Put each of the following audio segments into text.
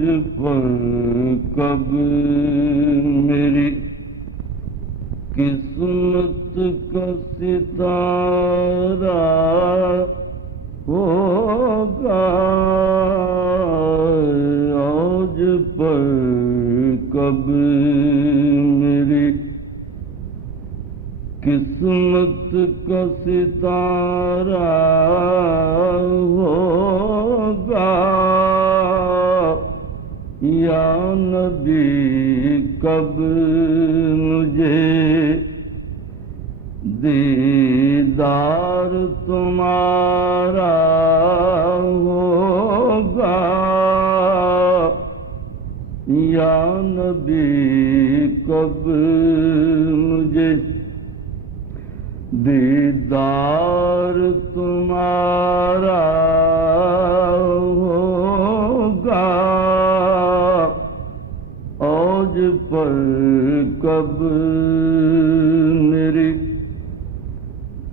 مجھ پر کب میری قسمت کا ستارہ ہوگا، آج پر کب میری قسمت کا ستارہ ہوگا، یا نبی کب مجھے دیدار تمہارا ہوگا، یا نبی کب مجھے دیدار تمہارا ہوگا، آج پر کب میری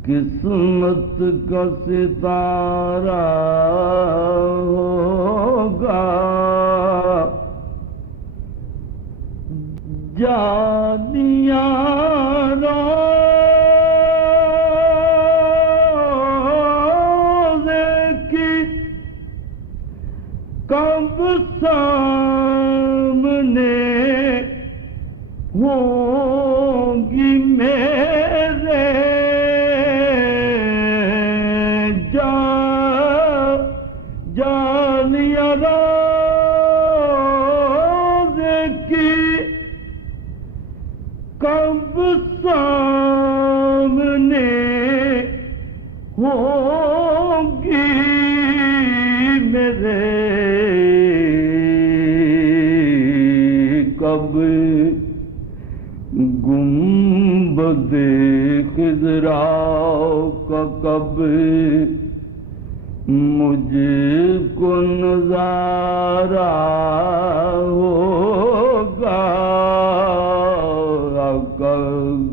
قسمت کا ستارہ ہوگا، جانیاں روزے کی کب سامنے ہوں گی میرے، جانیاں روزے کی کب سامنے ہوگی میرے، کب گنبد خضرا کا کب مجھ کو نظارہ ہوگا،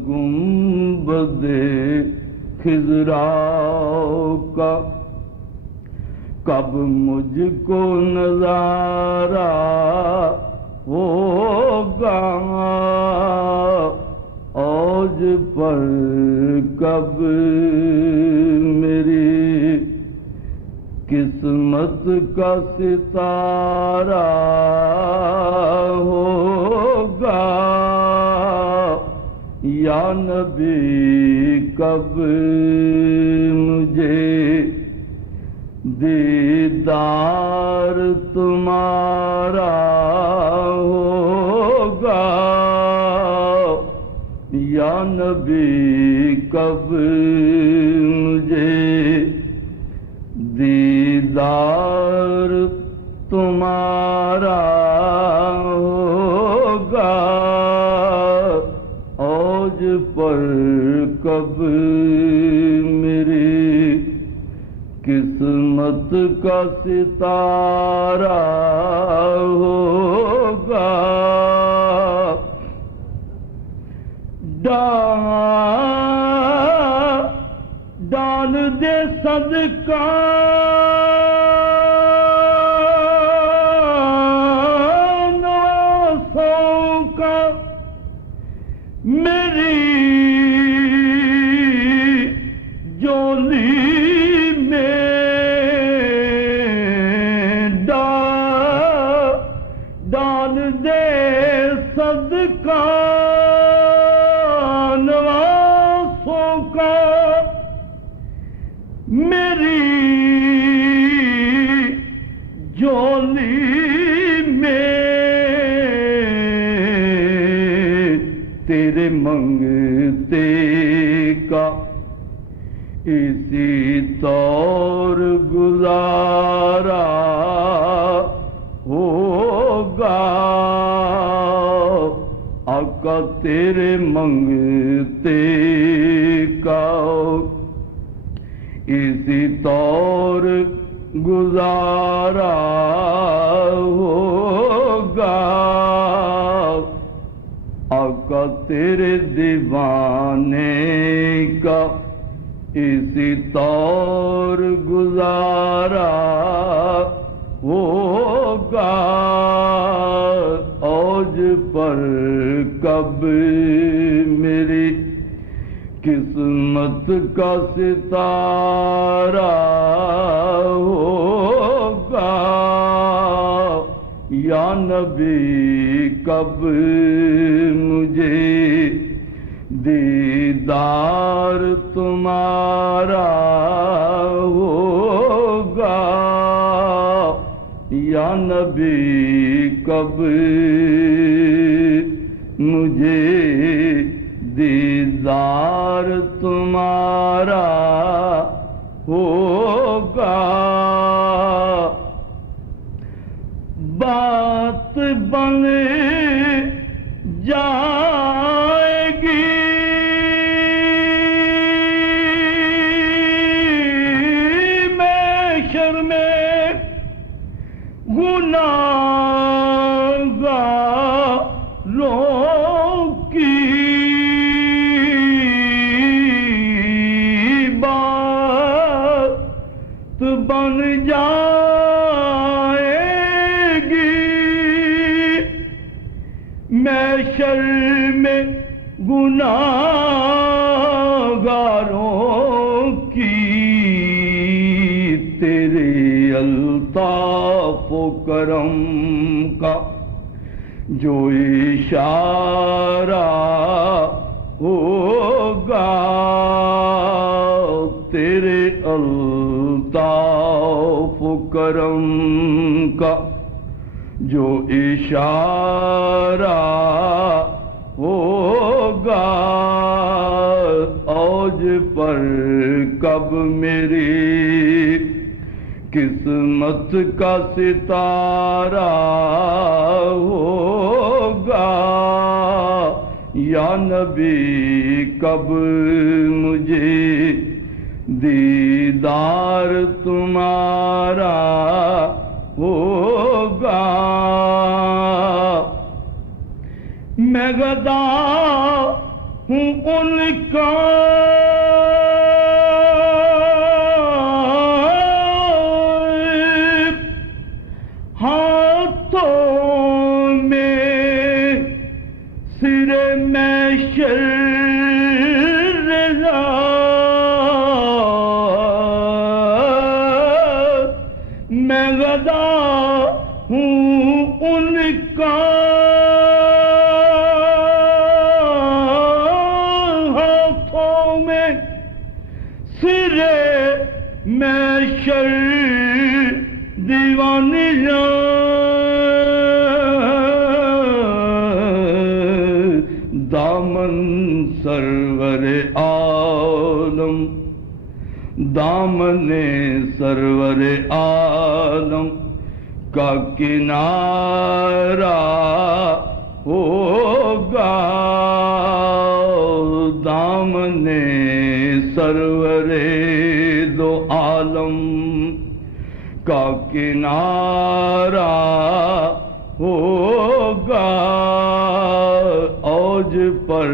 گنبد خضرا کا کب مجھ کو نظارہ ہوگا، آج پر کب میری قسمت کا ستارہ ہوگا، یا نبی کب مجھے دیدار تمہارا ہوگا، یا نبی کب مجھے دیدار تمہارا ہوگا، آج پر کب میری قسمت کا ستارہ ہوگا، ڈال دے صدقہ نواسوں کا میری جولی میں، ڈال دے صدقہ نواسوں کا میری جولی میں، تیرے منگتے کا اسی طور گزارا ہوگا، آقا تیرے منگتے کا اسی طور گزارا ہوگا، آقا تیرے دیوانے کا اسی طور گزارا ہوگا، پر کب میری قسمت کا ستارہ ہوگا یا نبی کب مجھے دیدار تمہارا ہوگا یا نبی کب مجھے دیدار تمہارا ہوگا بات بن جائے گی محشر میں گناہگاروں کی بات بن جائے گی محشر میں گناہگاروں کی تیرے الطاف و کرم کا جو اشارہ ہوگا تیرے الطاف و کرم کا جو اشارہ ہوگا اوج پر کب میری قسمت کا ستارہ ہوگا یا نبی کب مجھے دیدار تمہارا ہوگا میں گدا ہوں ان کا ہاتھوں میں سر محشر رضا میں گدا ہوں ان کا ہاتھوں میں سر محشر دیوانی دامن سرور عالم دامن سرور عالم کا کنارہ ہوگا دامن سرور دو عالم کا کنارہ ہوگا اوج پر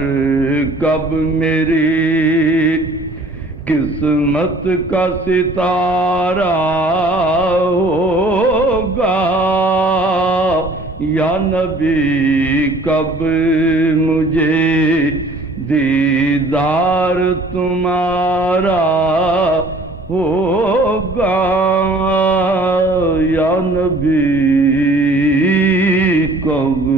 کب میری قسمت کا ستارہ ہوگا یا نبی کب مجھے دیدار تمہارا ہوگا یا نبی کب